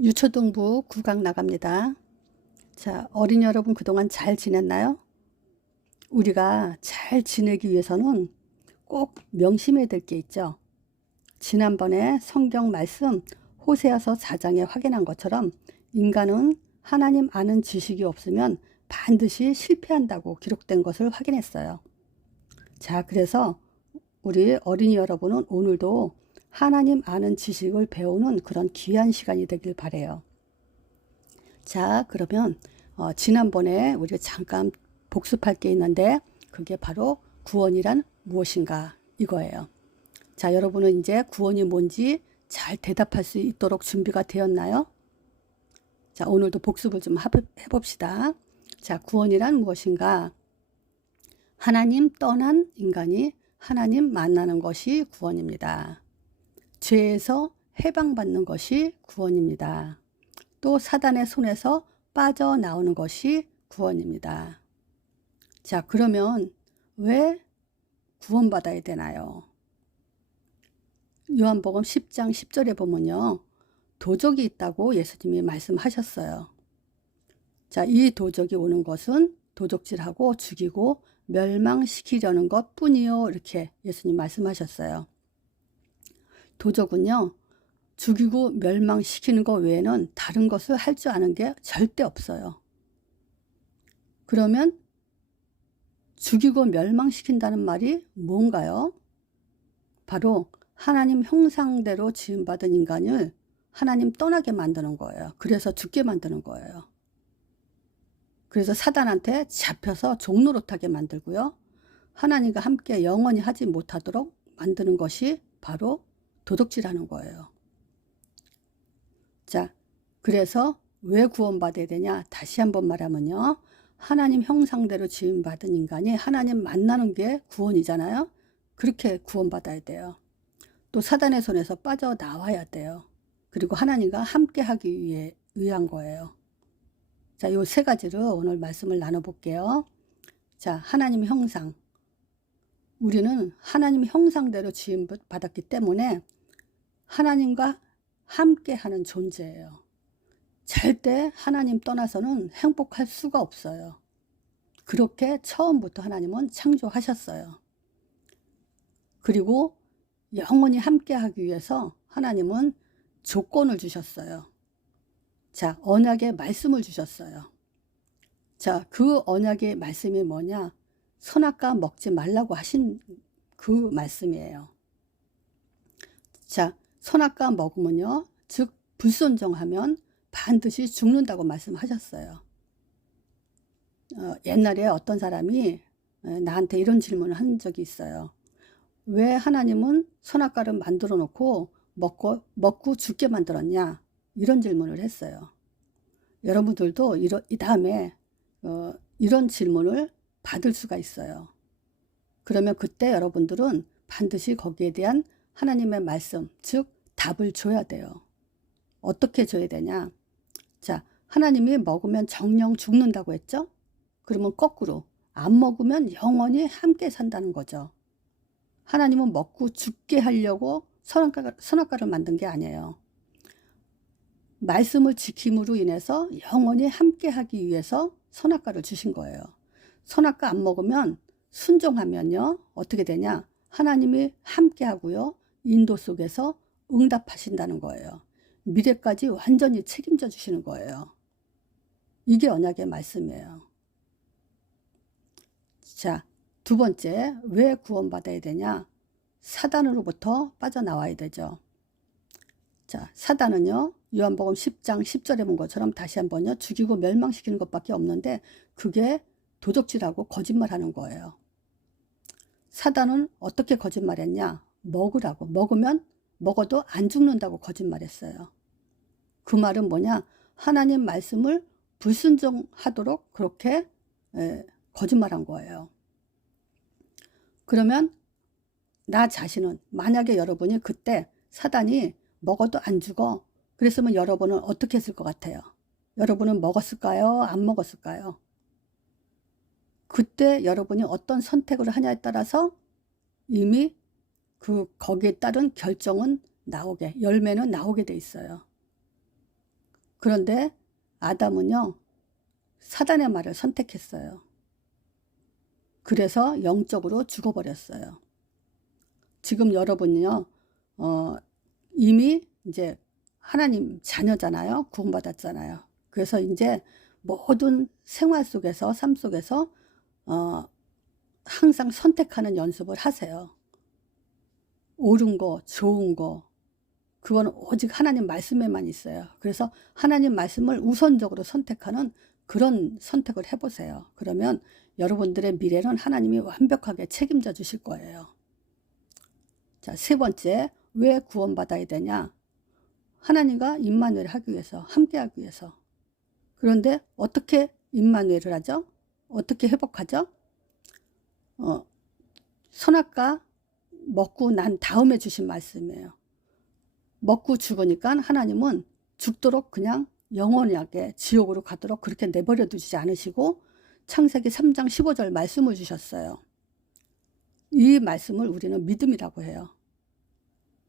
유초동부 국악 나갑니다. 자, 어린이 여러분 그동안 잘 지냈나요? 우리가 잘 지내기 위해서는 꼭 명심해야 될 게 있죠. 지난번에 성경 말씀 호세아서 4장에 확인한 것처럼 인간은 하나님 아는 지식이 없으면 반드시 실패한다고 기록된 것을 확인했어요. 자, 그래서 우리 어린이 여러분은 오늘도 하나님 아는 지식을 배우는 그런 귀한 시간이 되길 바라요. 자, 그러면 지난번에 우리가 잠깐 복습할 게 있는데 그게 바로 구원이란 무엇인가 이거예요. 자, 여러분은 이제 구원이 뭔지 잘 대답할 수 있도록 준비가 되었나요? 자, 오늘도 복습을 좀 해봅시다. 자, 구원이란 무엇인가? 하나님 떠난 인간이 하나님 만나는 것이 구원입니다. 죄에서 해방받는 것이 구원입니다. 또 사단의 손에서 빠져나오는 것이 구원입니다. 자, 그러면 왜 구원받아야 되나요? 요한복음 10장 10절에 보면요, 도적이 있다고 예수님이 말씀하셨어요. 자, 이 도적이 오는 것은 도적질하고 죽이고 멸망시키려는 것 뿐이요, 이렇게 예수님 말씀하셨어요. 도적은요, 죽이고 멸망시키는 것 외에는 다른 것을 할 줄 아는 게 절대 없어요. 그러면 죽이고 멸망시킨다는 말이 뭔가요? 바로 하나님 형상대로 지음받은 인간을 하나님 떠나게 만드는 거예요. 그래서 죽게 만드는 거예요. 그래서 사단한테 잡혀서 종노릇하게 만들고요. 하나님과 함께 영원히 하지 못하도록 만드는 것이 바로 도둑질하는 거예요. 자, 그래서 왜 구원받아야 되냐? 다시 한번 말하면요. 하나님 형상대로 지음받은 인간이 하나님 만나는 게 구원이잖아요. 그렇게 구원받아야 돼요. 또 사단의 손에서 빠져나와야 돼요. 그리고 하나님과 함께 하기 위한 거예요. 자, 요 세 가지를 오늘 말씀을 나눠볼게요. 자, 하나님 형상. 우리는 하나님 형상대로 지음받았기 때문에 하나님과 함께 하는 존재예요. 절대 하나님 떠나서는 행복할 수가 없어요. 그렇게 처음부터 하나님은 창조하셨어요. 그리고 영원히 함께 하기 위해서 하나님은 조건을 주셨어요. 자, 언약의 말씀을 주셨어요. 자, 그 언약의 말씀이 뭐냐? 선악과 먹지 말라고 하신 그 말씀이에요. 자, 선악과 먹으면요, 즉 불순종하면 반드시 죽는다고 말씀하셨어요. 옛날에 어떤 사람이 나한테 이런 질문을 한 적이 있어요. 왜 하나님은 선악과를 만들어 놓고 먹고 죽게 만들었냐? 이런 질문을 했어요. 여러분들도 이 다음에 이런 질문을 받을 수가 있어요. 그러면 그때 여러분들은 반드시 거기에 대한 하나님의 말씀, 즉 답을 줘야 돼요. 어떻게 줘야 되냐? 자, 하나님이 먹으면 정령 죽는다고 했죠? 그러면 거꾸로 안 먹으면 영원히 함께 산다는 거죠. 하나님은 먹고 죽게 하려고 선악과를 만든 게 아니에요. 말씀을 지킴으로 인해서 영원히 함께 하기 위해서 선악과를 주신 거예요. 선악과 안 먹으면 순종하면요, 어떻게 되냐? 하나님이 함께 하고요, 인도 속에서 응답하신다는 거예요. 미래까지 완전히 책임져 주시는 거예요. 이게 언약의 말씀이에요. 자, 두 번째, 왜 구원받아야 되냐? 사단으로부터 빠져나와야 되죠. 자, 사단은요, 요한복음 10장 10절에 본 것처럼 다시 한번요, 죽이고 멸망시키는 것밖에 없는데 그게 도적질하고 거짓말하는 거예요. 사단은 어떻게 거짓말했냐? 먹으라고. 먹어도 안 죽는다고 거짓말했어요. 그 말은 뭐냐? 하나님 말씀을 불순종하도록 그렇게 거짓말한 거예요. 그러면 나 자신은, 만약에 여러분이 그때 사단이 먹어도 안 죽어, 그랬으면 여러분은 어떻게 했을 것 같아요? 여러분은 먹었을까요? 안 먹었을까요? 그때 여러분이 어떤 선택을 하냐에 따라서 이미 거기에 따른 결정은 열매는 나오게 돼 있어요. 그런데 아담은요, 사단의 말을 선택했어요. 그래서 영적으로 죽어버렸어요. 지금 여러분이요, 이미 이제 하나님 자녀잖아요. 구원받았잖아요. 그래서 이제 모든 생활 속에서, 삶 속에서 항상 선택하는 연습을 하세요. 옳은 거, 좋은 거, 그건 오직 하나님 말씀에만 있어요. 그래서 하나님 말씀을 우선적으로 선택하는 그런 선택을 해보세요. 그러면 여러분들의 미래는 하나님이 완벽하게 책임져 주실 거예요. 자, 세 번째, 왜 구원받아야 되냐? 하나님과 임마누엘 하기 위해서, 함께 하기 위해서. 그런데 어떻게 임마누엘을 하죠? 어떻게 회복하죠? 선악과 먹고 난 다음에 주신 말씀이에요. 먹고 죽으니까 하나님은 죽도록 그냥 영원하게 지옥으로 가도록 그렇게 내버려 두지 않으시고 창세기 3장 15절 말씀을 주셨어요. 이 말씀을 우리는 믿음이라고 해요.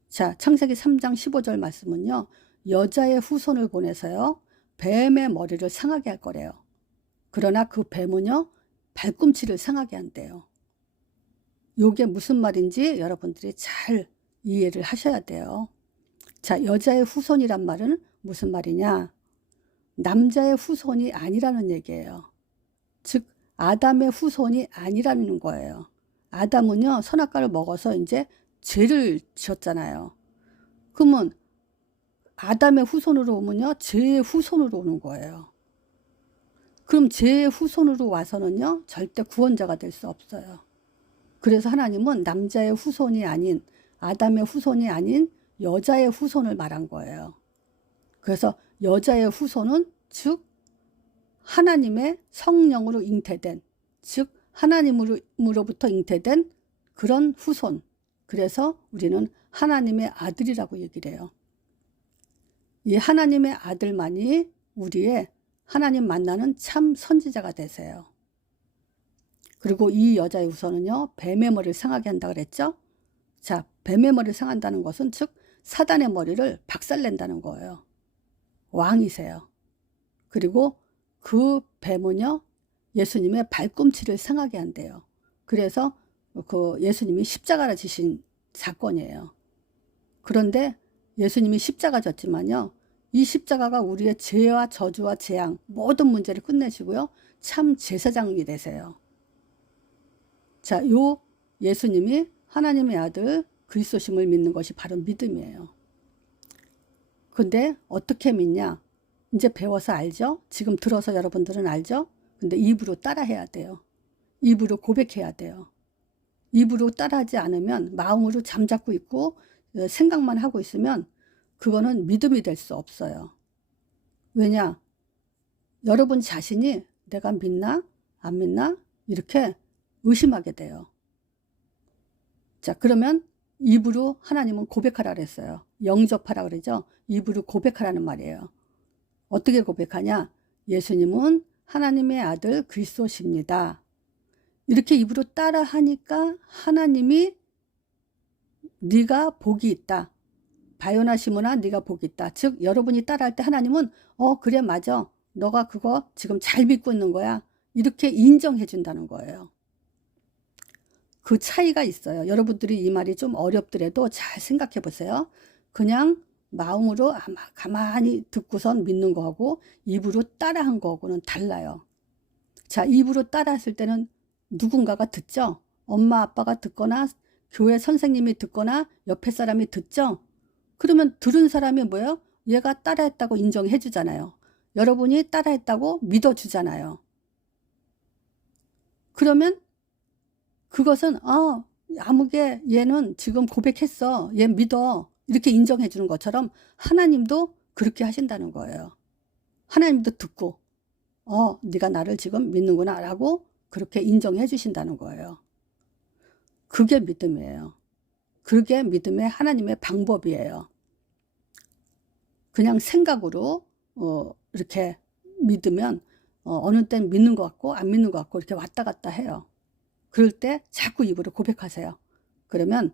자, 창세기 3장 15절 말씀은요, 여자의 후손을 보내서요, 뱀의 머리를 상하게 할 거래요. 그러나 그 뱀은요, 발꿈치를 상하게 한대요. 이게 무슨 말인지 여러분들이 잘 이해를 하셔야 돼요. 자, 여자의 후손이란 말은 무슨 말이냐? 남자의 후손이 아니라는 얘기예요. 즉, 아담의 후손이 아니라는 거예요. 아담은요, 선악과를 먹어서 이제 죄를 지었잖아요. 그러면 아담의 후손으로 오면요, 죄의 후손으로 오는 거예요. 그럼 죄의 후손으로 와서는요, 절대 구원자가 될 수 없어요. 그래서 하나님은 남자의 후손이 아닌, 아담의 후손이 아닌 여자의 후손을 말한 거예요. 그래서 여자의 후손은 즉 하나님의 성령으로 잉태된, 즉 하나님으로부터 잉태된 그런 후손. 그래서 우리는 하나님의 아들이라고 얘기를 해요. 이 하나님의 아들만이 우리의 하나님 만나는 참 선지자가 되세요. 그리고 이 여자의 후손은요, 뱀의 머리를 상하게 한다 그랬죠? 자, 뱀의 머리를 상한다는 것은 즉 사단의 머리를 박살낸다는 거예요. 왕이세요. 그리고 그 뱀은요, 예수님의 발꿈치를 상하게 한대요. 그래서 그 예수님이 십자가를 지신 사건이에요. 그런데 예수님이 십자가 졌지만요, 이 십자가가 우리의 죄와 저주와 재앙 모든 문제를 끝내시고요, 참 제사장이 되세요. 자, 요 예수님이 하나님의 아들 그리스도심을 믿는 것이 바로 믿음이에요. 근데 어떻게 믿냐? 이제 배워서 알죠? 지금 들어서 여러분들은 알죠? 근데 입으로 따라해야 돼요. 입으로 고백해야 돼요. 입으로 따라하지 않으면 마음으로 잠자고 있고 생각만 하고 있으면 그거는 믿음이 될 수 없어요. 왜냐? 여러분 자신이 내가 믿나? 안 믿나? 이렇게 의심하게 돼요. 자, 그러면 입으로 하나님은 고백하라 그랬어요. 영접하라 그러죠. 입으로 고백하라는 말이에요. 어떻게 고백하냐? 예수님은 하나님의 아들 그리스도십니다. 이렇게 입으로 따라하니까 하나님이 네가 복이 있다. 바요나 시몬아 네가 복이 있다. 즉 여러분이 따라할 때 하나님은 그래 맞아. 너가 그거 지금 잘 믿고 있는 거야. 이렇게 인정해 준다는 거예요. 그 차이가 있어요. 여러분들이 이 말이 좀 어렵더라도 잘 생각해 보세요. 그냥 마음으로 아마 가만히 듣고선 믿는 거하고 입으로 따라한 거하고는 달라요. 자, 입으로 따라했을 때는 누군가가 듣죠. 엄마 아빠가 듣거나 교회 선생님이 듣거나 옆에 사람이 듣죠. 그러면 들은 사람이 뭐예요? 얘가 따라했다고 인정해 주잖아요. 여러분이 따라했다고 믿어주잖아요. 그러면 그것은 아무개 얘는 지금 고백했어. 얘 믿어. 이렇게 인정해 주는 것처럼 하나님도 그렇게 하신다는 거예요. 하나님도 듣고 네가 나를 지금 믿는구나 라고 그렇게 인정해 주신다는 거예요. 그게 믿음이에요. 그게 믿음의 하나님의 방법이에요. 그냥 생각으로 이렇게 믿으면 어느 땐 믿는 것 같고 안 믿는 것 같고 이렇게 왔다 갔다 해요. 그럴 때 자꾸 입으로 고백하세요. 그러면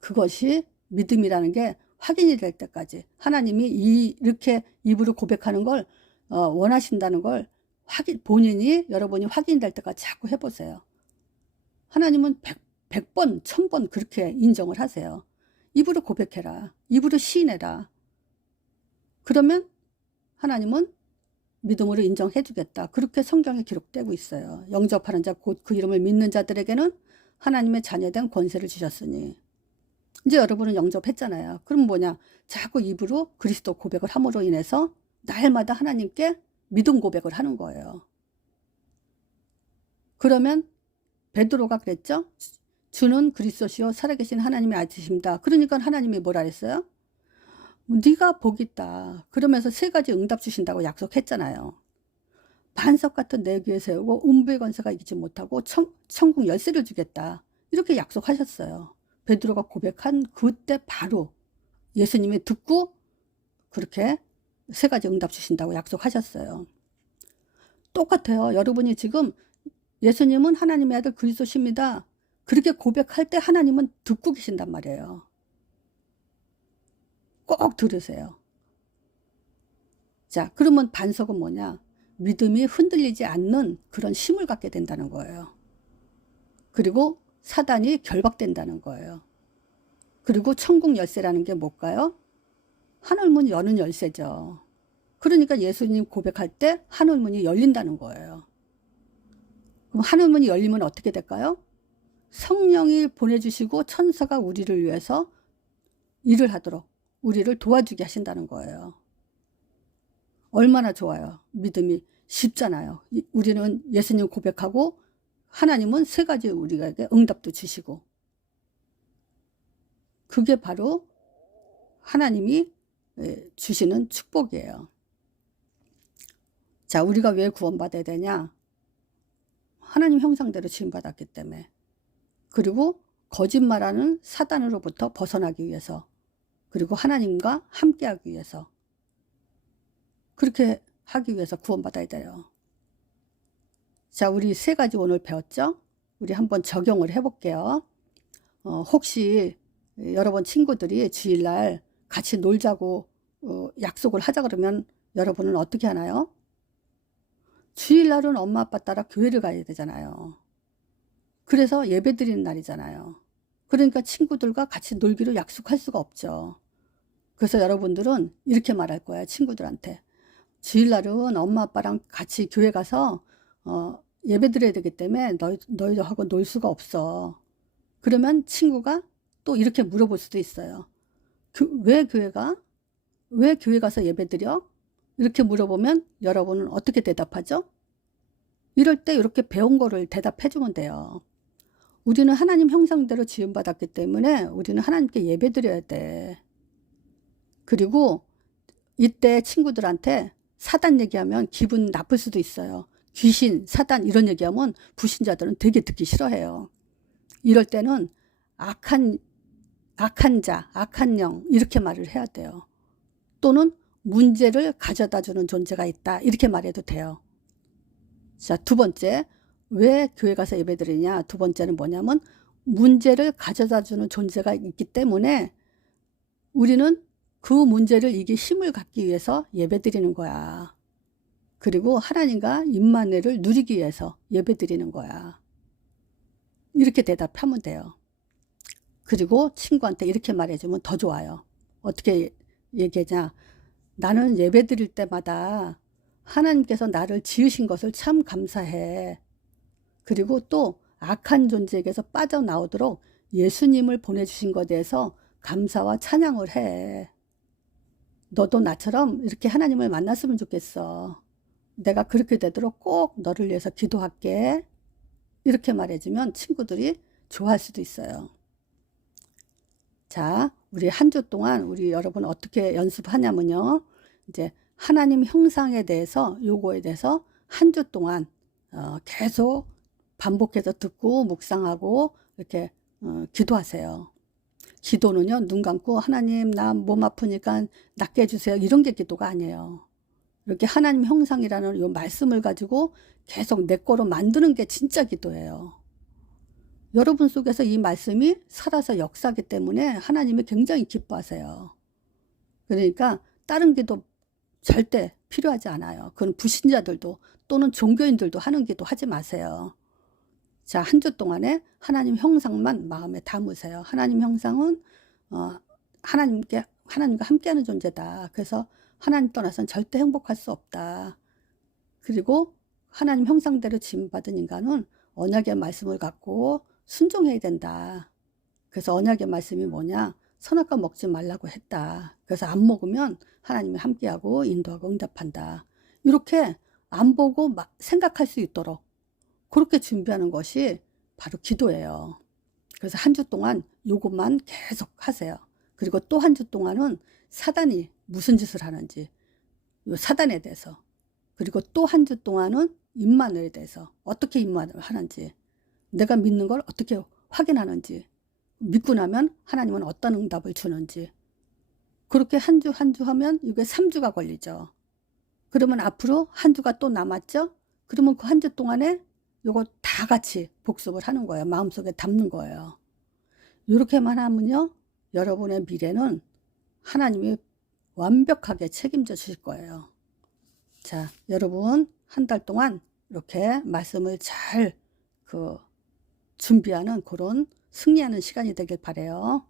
그것이 믿음이라는 게 확인이 될 때까지 하나님이 이렇게 입으로 고백하는 걸 원하신다는 걸 본인이 여러분이 확인될 때까지 자꾸 해보세요. 하나님은 100번, 1000번 그렇게 인정을 하세요. 입으로 고백해라. 입으로 시인해라. 그러면 하나님은 믿음으로 인정해 주겠다. 그렇게 성경에 기록되고 있어요. 영접하는 자 곧 그 이름을 믿는 자들에게는 하나님의 자녀된 권세를 주셨으니. 이제 여러분은 영접했잖아요. 그럼 뭐냐? 자꾸 입으로 그리스도 고백을 함으로 인해서 날마다 하나님께 믿음 고백을 하는 거예요. 그러면 베드로가 그랬죠? 주는 그리스도시요 살아계신 하나님의 아들이십니다. 그러니까 하나님이 뭐라 했어요? 네가 복이 있다. 그러면서 3가지 응답 주신다고 약속했잖아요. 반석 같은 내 귀에 세우고 음부의 권세가 이기지 못하고 천국 열쇠를 주겠다. 이렇게 약속하셨어요. 베드로가 고백한 그때 바로 예수님이 듣고 그렇게 3가지 응답 주신다고 약속하셨어요. 똑같아요. 여러분이 지금 예수님은 하나님의 아들 그리스도십니다. 그렇게 고백할 때 하나님은 듣고 계신단 말이에요. 꼭 들으세요. 자, 그러면 반석은 뭐냐? 믿음이 흔들리지 않는 그런 힘을 갖게 된다는 거예요. 그리고 사단이 결박된다는 거예요. 그리고 천국 열쇠라는 게 뭘까요? 하늘문 여는 열쇠죠. 그러니까 예수님 고백할 때 하늘문이 열린다는 거예요. 그럼 하늘문이 열리면 어떻게 될까요? 성령이 보내주시고 천사가 우리를 위해서 일을 하도록 우리를 도와주게 하신다는 거예요. 얼마나 좋아요. 믿음이 쉽잖아요. 우리는 예수님 고백하고 하나님은 3가지 우리에게 응답도 주시고, 그게 바로 하나님이 주시는 축복이에요. 자, 우리가 왜 구원받아야 되냐? 하나님 형상대로 지음받았기 때문에. 그리고 거짓말하는 사단으로부터 벗어나기 위해서, 그리고 하나님과 함께하기 위해서, 그렇게 하기 위해서 구원받아야 돼요. 자, 우리 3가지 오늘 배웠죠? 우리 한번 적용을 해볼게요. 혹시 여러분 친구들이 주일날 같이 놀자고 약속을 하자 그러면 여러분은 어떻게 하나요? 주일날은 엄마 아빠 따라 교회를 가야 되잖아요. 그래서 예배 드리는 날이잖아요. 그러니까 친구들과 같이 놀기로 약속할 수가 없죠. 그래서 여러분들은 이렇게 말할 거야, 친구들한테. 주일날은 엄마 아빠랑 같이 교회 가서 예배 드려야 되기 때문에 너희들하고 놀 수가 없어. 그러면 친구가 또 이렇게 물어볼 수도 있어요. 왜 교회 가서 예배 드려? 이렇게 물어보면 여러분은 어떻게 대답하죠? 이럴 때 이렇게 배운 거를 대답해 주면 돼요. 우리는 하나님 형상대로 지음받았기 때문에 우리는 하나님께 예배 드려야 돼. 그리고 이때 친구들한테 사단 얘기하면 기분 나쁠 수도 있어요. 귀신, 사단 이런 얘기하면 불신자들은 되게 듣기 싫어해요. 이럴 때는 악한 자, 악한 영 이렇게 말을 해야 돼요. 또는 문제를 가져다 주는 존재가 있다 이렇게 말해도 돼요. 자, 2번째, 왜 교회 가서 예배 드리냐? 2번째는 뭐냐면 문제를 가져다 주는 존재가 있기 때문에 우리는 그 문제를 이길 힘을 갖기 위해서 예배 드리는 거야. 그리고 하나님과 임마누엘을 누리기 위해서 예배 드리는 거야. 이렇게 대답하면 돼요. 그리고 친구한테 이렇게 말해주면 더 좋아요. 어떻게 얘기하냐? 나는 예배 드릴 때마다 하나님께서 나를 지으신 것을 참 감사해. 그리고 또 악한 존재에게서 빠져나오도록 예수님을 보내주신 것에 대해서 감사와 찬양을 해. 너도 나처럼 이렇게 하나님을 만났으면 좋겠어. 내가 그렇게 되도록 꼭 너를 위해서 기도할게. 이렇게 말해주면 친구들이 좋아할 수도 있어요. 자, 우리 한 주 동안 우리 여러분 어떻게 연습하냐면요. 이제 하나님 형상에 대해서 요거에 대해서 한 주 동안 계속 반복해서 듣고 묵상하고 이렇게 기도하세요. 기도는요, 눈 감고 하나님 나 몸 아프니까 낫게 해주세요. 이런 게 기도가 아니에요. 이렇게 하나님 형상이라는 요 말씀을 가지고 계속 내 거로 만드는 게 진짜 기도예요. 여러분 속에서 이 말씀이 살아서 역사하기 때문에 하나님이 굉장히 기뻐하세요. 그러니까 다른 기도 절대 필요하지 않아요. 그건 불신자들도 또는 종교인들도 하는 기도 하지 마세요. 자, 한 주 동안에 하나님 형상만 마음에 담으세요. 하나님 형상은 하나님과 함께하는 존재다. 그래서 하나님 떠나서는 절대 행복할 수 없다. 그리고 하나님 형상대로 지음받은 인간은 언약의 말씀을 갖고 순종해야 된다. 그래서 언약의 말씀이 뭐냐? 선악과 먹지 말라고 했다. 그래서 안 먹으면 하나님이 함께하고 인도하고 응답한다. 이렇게 안 보고 생각할 수 있도록 그렇게 준비하는 것이 바로 기도예요. 그래서 한 주 동안 요것만 계속 하세요. 그리고 또 한 주 동안은 사단이 무슨 짓을 하는지, 요 사단에 대해서, 그리고 또 한 주 동안은 임마누엘에 대해서 어떻게 임마누엘을 하는지, 내가 믿는 걸 어떻게 확인하는지, 믿고 나면 하나님은 어떤 응답을 주는지, 그렇게 한 주 한 주 하면 이게 3주가 걸리죠. 그러면 앞으로 한 주가 또 남았죠. 그러면 그 한 주 동안에 요거 다 같이 복습을 하는 거예요. 마음속에 담는 거예요. 이렇게만 하면요, 여러분의 미래는 하나님이 완벽하게 책임져 주실 거예요. 자, 여러분 한 달 동안 이렇게 말씀을 잘 준비하는 그런 승리하는 시간이 되길 바라요.